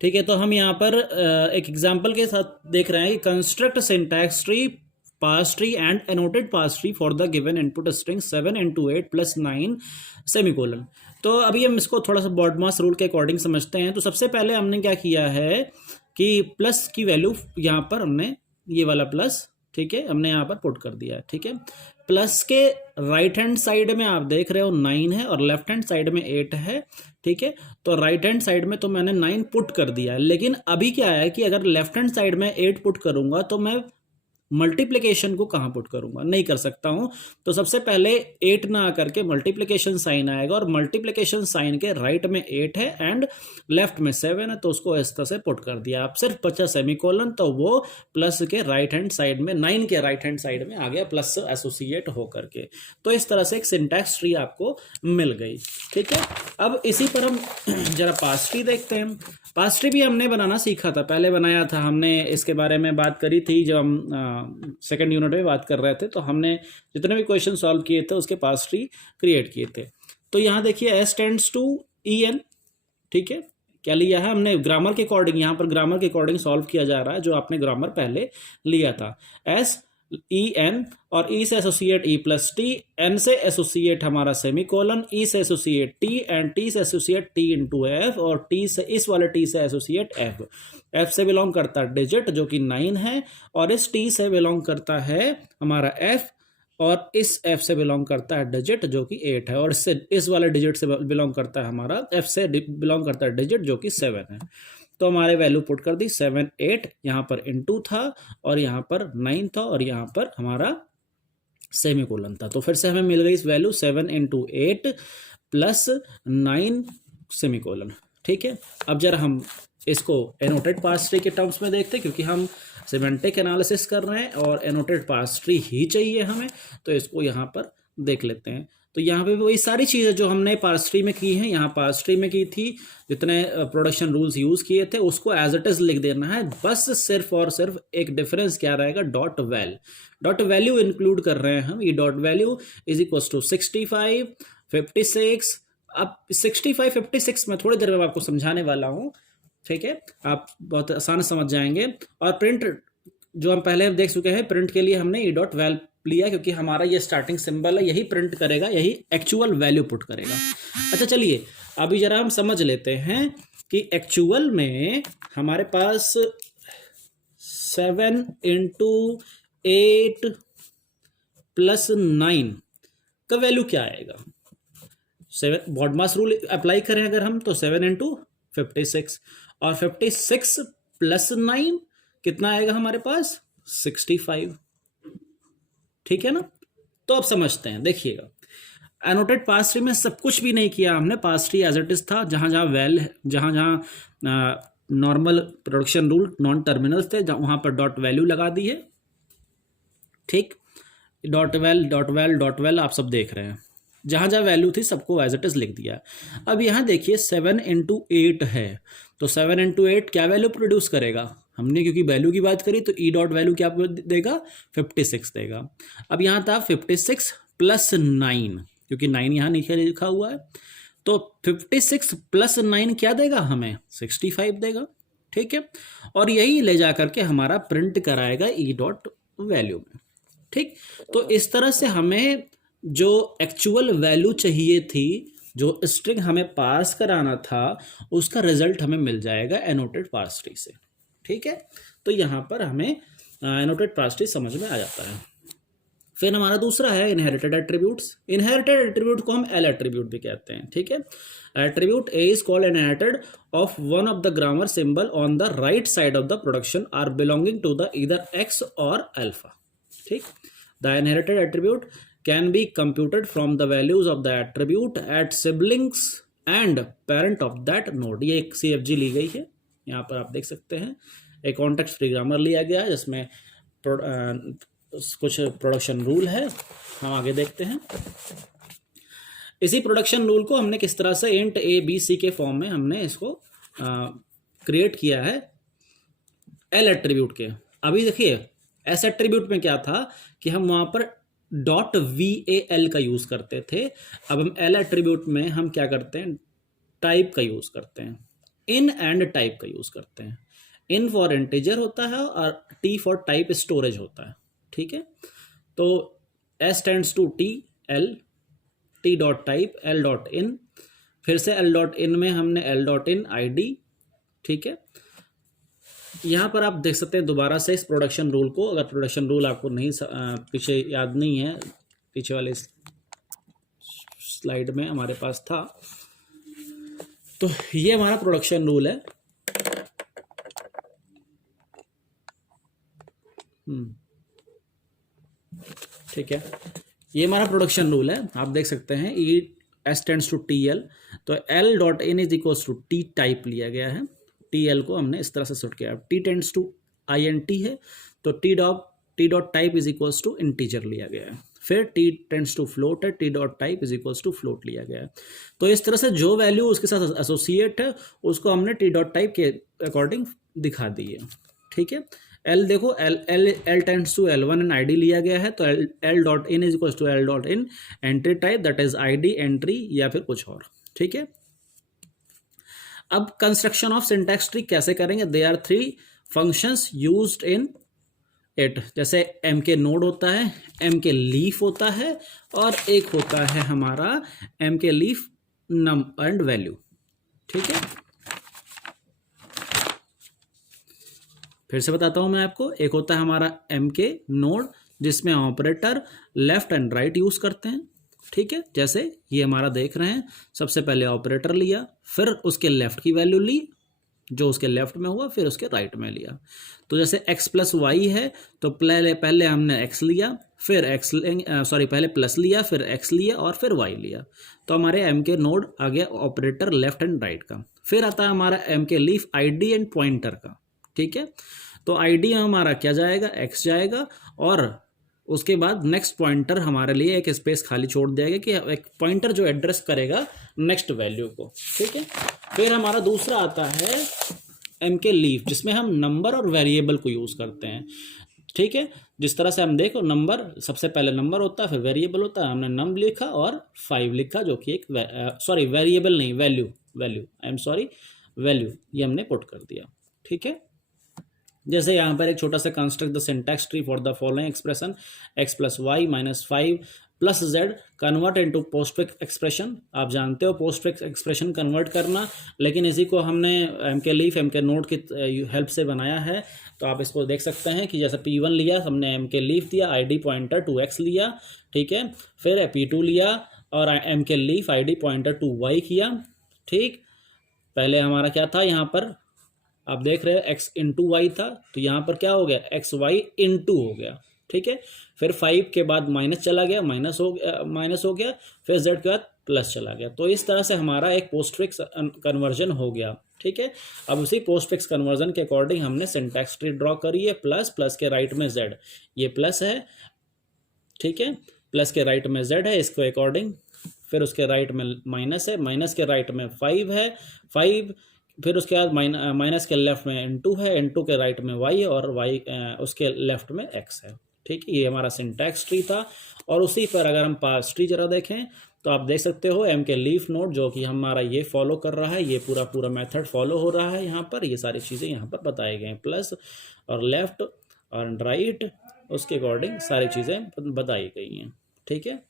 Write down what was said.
ठीक है, तो हम यहाँ पर एक एग्जांपल के साथ देख रहे हैं कि construct syntax tree, parse tree and annotated parse tree for the given input string 7 into 8 + 9 semicolon. तो अभी हम इसको थोड़ा सा बॉडमास रूल के अकॉर्डिंग समझते हैं। तो सबसे पहले हमने क्या किया है कि प्लस की वैल्यू यहाँ पर हमने ये वाला प्लस, ठीक है, हमने यहाँ पर पुट कर दिया है। ठीक है, प्लस के राइट हैंड साइड में आप देख रहे हो 9 है और लेफ्ट हैंड साइड में 8 है। ठीक है, तो राइट हैंड साइड में तो मैंने 9 पुट कर दिया है, लेकिन अभी क्या है कि अगर लेफ्ट हैंड साइड में 8 पुट करूंगा तो मैं मल्टीप्लिकेशन को कहां पुट करूंगा, नहीं कर सकता हूं। तो सबसे पहले 8 ना आकर के मल्टीप्लिकेशन साइन आएगा और मल्टीप्लिकेशन साइन के राइट में 8 है एंड लेफ्ट में 7 है, तो उसको इस तरह से पुट कर दिया। आप सिर्फ बचा सेमीकोलन, तो वो प्लस के राइट हैंड साइड में 9 के राइट हैंड साइड में आ गया प्लस एसोसिएट होकर के। तो इस तरह से एक सिंटैक्स ट्री आपको मिल गई। ठीक है, अब इसी पर हम जरा पास ट्री देखते हैं। पास ट्री भी हमने बनाना सीखा था, पहले बनाया था हमने, इसके बारे में बात करी थी जब हम सेकंड यूनिट में बात कर रहे थे। तो हमने जितने भी क्वेश्चन सॉल्व किए थे उसके पास ट्री क्रिएट किए थे। तो यहाँ देखिए S tends to E N. ठीक है, क्या लिया है हमने ग्रामर के अकॉर्डिंग, यहाँ पर ग्रामर के अकॉर्डिंग सॉल्व किया जा रहा है जो आपने ग्रामर पहले लिया था। एस ई एन और ई से associate E plus T, N से एसोसिएट हमारा सेमीकोलन, ई से एसोसिएट टी एंड टी से एसोसिएट टी इंटू एफ और टी से, इस वाले टी से एसोसिएट एफ। एफ से बिलोंग करता है डिजिट जो कि 9 है और इस टी से बिलोंग करता है हमारा एफ और इस एफ से बिलोंग करता है डिजिट जो कि 8 है और इससे, इस वाले डिजिट से बिलोंग करता है हमारा, एफ से बिलोंग करता है डिजिट जो कि 7 है। तो हमारे वैल्यू पुट कर दी 7 8, यहाँ पर इनटू था और यहाँ पर 9 था और यहाँ पर हमारा सेमीकोलन था। तो फिर से हमें मिल गई इस वैल्यू 7 into 8 + 9 सेमीकोलन। ठीक है, अब जरा हम इसको एनोटेड पास ट्री के टर्म्स में देखते हैं, क्योंकि हम सिमेंटिक एनालिसिस कर रहे हैं और एनोटेड पास ट्री ही चाहिए हमें, तो इसको यहाँ पर देख लेते हैं। तो यहाँ पे वही सारी चीज़ें जो हमने पास ट्री में की हैं, यहाँ पास ट्री में की थी, जितने प्रोडक्शन रूल्स यूज़ किए थे उसको एज इट इज़ लिख देना है। बस सिर्फ और सिर्फ एक डिफरेंस क्या रहेगा, डॉट वैल्यू इंक्लूड कर रहे हैं हम। ये dot value is equal to 65 56। अब 65 56 में थोड़ी देर में आपको समझाने वाला हूँ। ठीक है, आप बहुत आसान समझ जाएंगे। और प्रिंट जो हम पहले देख चुके हैं, प्रिंट के लिए हमने ई डॉट वैल लिया क्योंकि हमारा ये स्टार्टिंग सिंबल है, यही प्रिंट करेगा, यही एक्चुअल वैल्यू पुट करेगा। अच्छा चलिए अभी जरा हम समझ लेते हैं कि एक्चुअल में हमारे पास 7 into 8 + 9 का वैल्यू क्या आएगा। 7 बॉडमास रूल अप्लाई करें अगर हम, तो 7 into 56 और 56 + 9 कितना आएगा हमारे पास, 65। ठीक है ना, तो अब समझते हैं, देखिएगा एनोटेड पास ट्री में सब कुछ भी नहीं किया हमने, पास ट्री एज इट इज था। जहां जहां वैल, जहां जहां normal production rule non terminals थे, वहां पर डॉट वैल्यू लगा दी है। ठीक, डॉट वेल आप सब देख रहे हैं, जहां जहां वैल्यू थी सबको एज इट इज लिख दिया। अब यहां देखिए 7 into 8 है, तो 7 into 8 क्या वैल्यू प्रोड्यूस करेगा, हमने क्योंकि वैल्यू की बात करी तो ई डॉट वैल्यू क्या देगा, 56 देगा। अब यहाँ था 56 + 9, क्योंकि 9 यहाँ नीचे लिखा हुआ है, तो 56 + 9 क्या देगा हमें, 65 देगा। ठीक है, और यही ले जा करके हमारा प्रिंट कराएगा ई डॉट वैल्यू में। ठीक, तो इस तरह से हमें जो एक्चुअल वैल्यू चाहिए थी, जो स्ट्रिंग हमें पास कराना था, उसका रिजल्ट हमें मिल जाएगा एनोटेड पास ट्री से। ठीक है, तो यहाँ पर हमें एनोटेड पास ट्री समझ में आ जाता है। फिर हमारा दूसरा है इनहेरिटेड एट्रीब्यूट्स। इनहेरिटेड एट्रीब्यूट को हम एल एट्रीब्यूट भी कहते हैं। ठीक है, attribute A is called inherited of one of the grammar symbol on the right side of the production are belonging to the either X और अल्फा। ठीक, the inherited attribute can be computed from the values of the attribute at siblings and parent of that node. ये एक CFG ली गई है, यहाँ पर आप देख सकते हैं। एक कॉन्टेक्स्ट फ्री ग्रामर लिया गया है जिसमें कुछ प्रोडक्शन रूल है, हम आगे देखते हैं। इसी प्रोडक्शन रूल को हमने किस तरह से इंट A B C के फॉर्म में हमने इसको क्रिएट किया है एल एट्रीब्यूट के। अभी देखिए एस एट्रीब्यूट में क्या था कि हम वहां पर .val का यूज करते थे, अब हम एल एट्रीब्यूट में हम क्या करते हैं, टाइप का यूज करते हैं। इन एंड टाइप का यूज़ करते हैं। इन फॉर इंटीजर होता है और टी फॉर टाइप स्टोरेज होता है, ठीक है। तो S tends to T L, T dot type L dot in, फिर से एल डॉट इन में हमने L dot in I D, ठीक है। यहाँ पर आप देख सकते हैं दोबारा से इस प्रोडक्शन रूल को, अगर प्रोडक्शन रूल आपको नहीं पीछे याद नहीं है, पीछे वाले स्लाइड में हमारे पास था, तो ये हमारा प्रोडक्शन रूल है। ठीक है, ये हमारा प्रोडक्शन रूल है। आप देख सकते हैं E S tends to T L, तो L dot in is equals to T type लिया गया है। टी एल को हमने इस तरह से सेट किया। T tends to I N T है, तो T dot type is equals to integer लिया गया है। फिर टी टेंड्स टू फ्लोट है, T dot type is equals to float लिया गया है। तो इस तरह से जो वैल्यू उसके साथ एसोसिएट है उसको हमने टी डॉट टाइप के अकॉर्डिंग दिखा दी है, ठीक है। एल देखो, L tends to L one and I D लिया गया है, तो L dot in is equal to L dot in entry type that is I D entry या फिर कुछ और, ठीक है। अब कंस्ट्रक्शन ऑफ सिंटैक्स ट्री कैसे करेंगे? They are 3 functions used in it. जैसे एम के नोड होता है, एम के लीफ होता है, और एक होता है हमारा एम के लीफ नम एंड वैल्यू, ठीक है। फिर से बताता हूं मैं आपको, एक होता है हमारा एम के नोड जिसमें operator left and right use करते हैं, ठीक है। जैसे ये हमारा देख रहे हैं, सबसे पहले ऑपरेटर लिया, फिर उसके लेफ्ट की वैल्यू ली जो उसके लेफ्ट में हुआ, फिर उसके राइट में लिया। तो जैसे x प्लस वाई है, तो पहले हमने x लिया, फिर पहले प्लस लिया, फिर x लिया और फिर y लिया। तो हमारे m के नोड आ गया ऑपरेटर लेफ्ट एंड राइट का। फिर आता है हमारा m के लीफ id एंड पॉइंटर का, ठीक है। तो id हमारा क्या जाएगा, x जाएगा, और उसके बाद नेक्स्ट पॉइंटर हमारे लिए एक स्पेस खाली छोड़ देगा कि एक पॉइंटर जो एड्रेस करेगा नेक्स्ट वैल्यू को, ठीक है। फिर हमारा दूसरा आता है एम के लीफ, जिसमें हम नंबर और वेरिएबल को यूज़ करते हैं, ठीक है। जिस तरह से हम देखो, नंबर सबसे पहले नंबर होता है, फिर वेरिएबल होता है। हमने नम लिखा और 5 लिखा, जो कि एक वेरिएबल नहीं, वैल्यू ये हमने पुट कर दिया, ठीक है। जैसे यहाँ पर एक छोटा सा construct the syntax tree for the following expression x plus Y minus 5 plus z convert into postfix expression. आप जानते हो पोस्टफिक्स एक्सप्रेशन कन्वर्ट करना, लेकिन इसी को हमने एम के लीफ एम के नोड की हेल्प से बनाया है। तो आप इसको देख सकते हैं कि जैसे P1 लिया, हमने एम के लीफ दिया, ID पॉइंटर 2x लिया, ठीक है। फिर P2 लिया और एम के लीफ ID पॉइंटर 2y किया, ठीक। पहले हमारा क्या था, यहाँ पर आप देख रहे हैं x इंटू वाई था, तो यहाँ पर क्या हो गया, एक्स वाई इंटू हो गया, ठीक है। फिर 5 के बाद माइनस चला गया, माइनस हो गया, फिर z के बाद प्लस चला गया। तो इस तरह से हमारा एक पोस्टफिक्स कन्वर्जन हो गया, ठीक है। अब उसी पोस्टफिक्स कन्वर्जन के अकॉर्डिंग हमने सिंटैक्स ट्री ड्रॉ करी है। प्लस के राइट में z, ये प्लस है, ठीक है, प्लस के राइट में z है इसके अकॉर्डिंग। फिर उसके राइट में माइनस है, माइनस के राइट में 5 है, 5। फिर उसके बाद माइनस के लेफ्ट में n2 है, n2 के राइट में y और y उसके लेफ्ट में x है, ठीक है। ये हमारा सिंटैक्स ट्री था। और उसी पर अगर हम पार्स ट्री जरा देखें, तो आप देख सकते हो एम के लीफ नोड जो कि हमारा ये फॉलो कर रहा है, ये पूरा मेथड फॉलो हो रहा है। यहाँ पर ये सारी चीज़ें यहाँ पर बताई गई हैं, प्लस और लेफ्ट और राइट, उसके अकॉर्डिंग सारी चीज़ें बताई गई हैं, ठीक है।